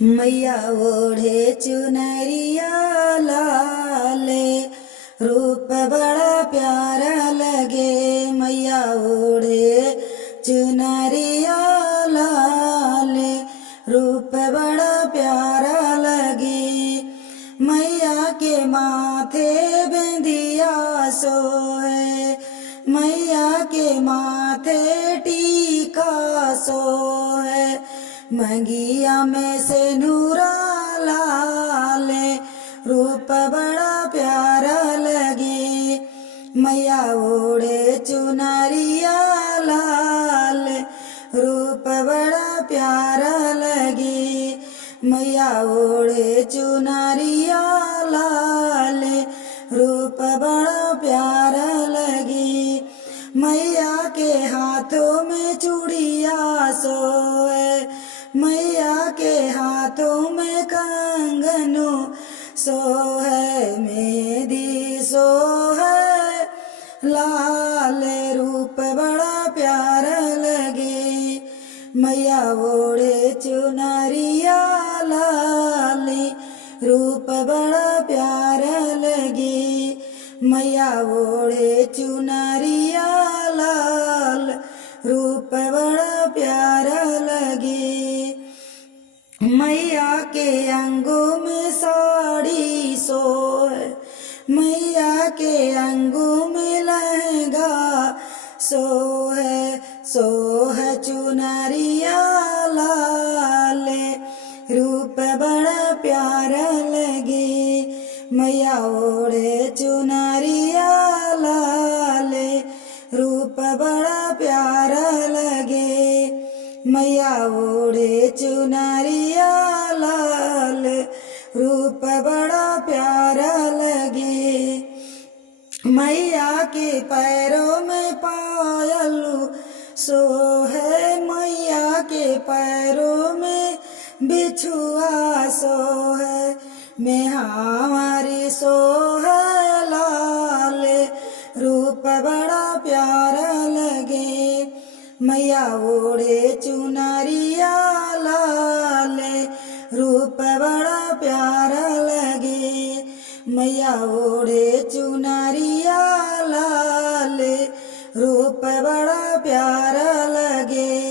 मैया ओढ़े चुनरिया लाले, रूप बड़ा प्यारा लगे। मैया ओढ़े चुनरिया लाले, रूप बड़ा प्यारा लगे। मैया के माथे बिंदिया सोहे, मैया के माथे टीका सोहे। मंगिया में से नूरा लाले, रूप बड़ा प्यारा लगे। मैया ओढ़े चुनरिया लाल, रूप बड़ा प्यारा लगे। मैया ओढ़े चुनरिया लाल, रूप बड़ा प्यारा लगे। मैया के हाथों में चूड़िया सोए, मैया के हाथों में कंगनो सोहे। मेहंदी सोहे लाल, रूप बड़ा प्यारा लगे। मैया ओढ़े चुनरिया लाल, रूप बड़ा प्यारा लगे। मैया ओढ़े चुनरिया लाल, रूप बड़ा प्यारा लगे। मैया के अंगों में साड़ी सोहे, मैया के अंगों में लहंगा सोहे। सोहे चुनरिया लाल, रूप बड़ा प्यारा लगे। मैया ओढ़े चुनरिया लाल, रूप बड़ा प्यारा लगे। मैया ओढ़े चुनरिया लाल, रूप बड़ा प्यारा लगे। मैया के पैरों में पायल सोहे, मैया के पैरों में बिछुआ सोहे। मेहावारी सोहे लाल, रूप बड़ा प्यारा लगे। मैया ओढ़े चुनरिया लाल, रूप बड़ा प्यारा लगे। मैया ओढ़े चुनरिया लाल, रूप बड़ा प्यारा लगे।